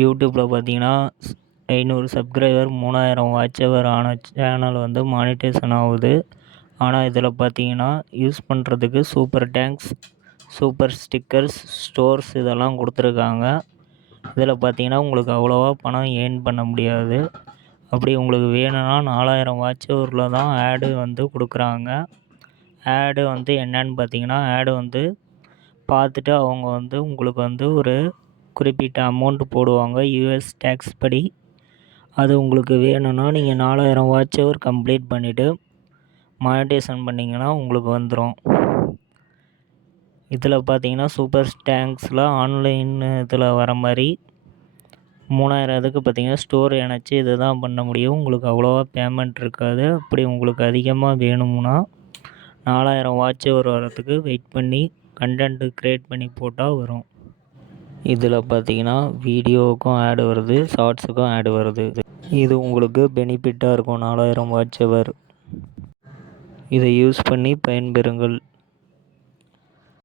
யூடியூப்பில் பார்த்தீங்கன்னா 500 subscriber 3000 watch hour ஆன சேனல் வந்து மானிட்டேஷன் ஆகுது. ஆனால் இதில் பார்த்தீங்கன்னா யூஸ் பண்ணுறதுக்கு super thanks, super stickers, stores இதெல்லாம் கொடுத்துருக்காங்க. இதில் பார்த்தீங்கன்னா உங்களுக்கு அவ்வளோவா பணம் ஏர்ன் பண்ண முடியாது. அப்படி உங்களுக்கு வேணும்னா 4000 வாட்ச் ஹவரில் தான் ஆடு வந்து கொடுக்குறாங்க. ஆடு வந்து என்னன்னு பார்த்தீங்கன்னா, ஆடு வந்து பார்த்துட்டு அவங்க வந்து உங்களுக்கு வந்து ஒரு குறிப்பிட்ட அமௌண்ட் போடுவாங்க யூஎஸ் டேக்ஸ் படி. அது உங்களுக்கு வேணும்னா நீங்கள் 4000 வாட்ச் ஹவர் கம்ப்ளீட் பண்ணிவிட்டு மானிட்டேஷன் பண்ணிங்கன்னா உங்களுக்கு வந்துடும். இதில் பார்த்தீங்கன்னா சூப்பர் டேங்க்ஸில் ஆன்லைன் இதில் வர மாதிரி 3000 இதுக்கு பார்த்தீங்கன்னா ஸ்டோர் இணைச்சி இது தான் பண்ண முடியும். உங்களுக்கு அவ்வளோவா பேமெண்ட் இருக்காது. அப்படி உங்களுக்கு அதிகமாக வேணும்னா 4000 வாட்ச் ஹவர் வரத்துக்கு வெயிட் பண்ணி கண்டென்ட்டு க்ரியேட் பண்ணி போட்டால் வரும். இதில் பார்த்தீங்கன்னா வீடியோவுக்கும் ஆடு வருது, ஷார்ட்ஸுக்கும் ஆடு வருது. இது உங்களுக்கு பெனிஃபிட்டாக இருக்கும். 4000 வாட்ச் ஹவர் இதை யூஸ் பண்ணி பயன்பெறுங்கள்.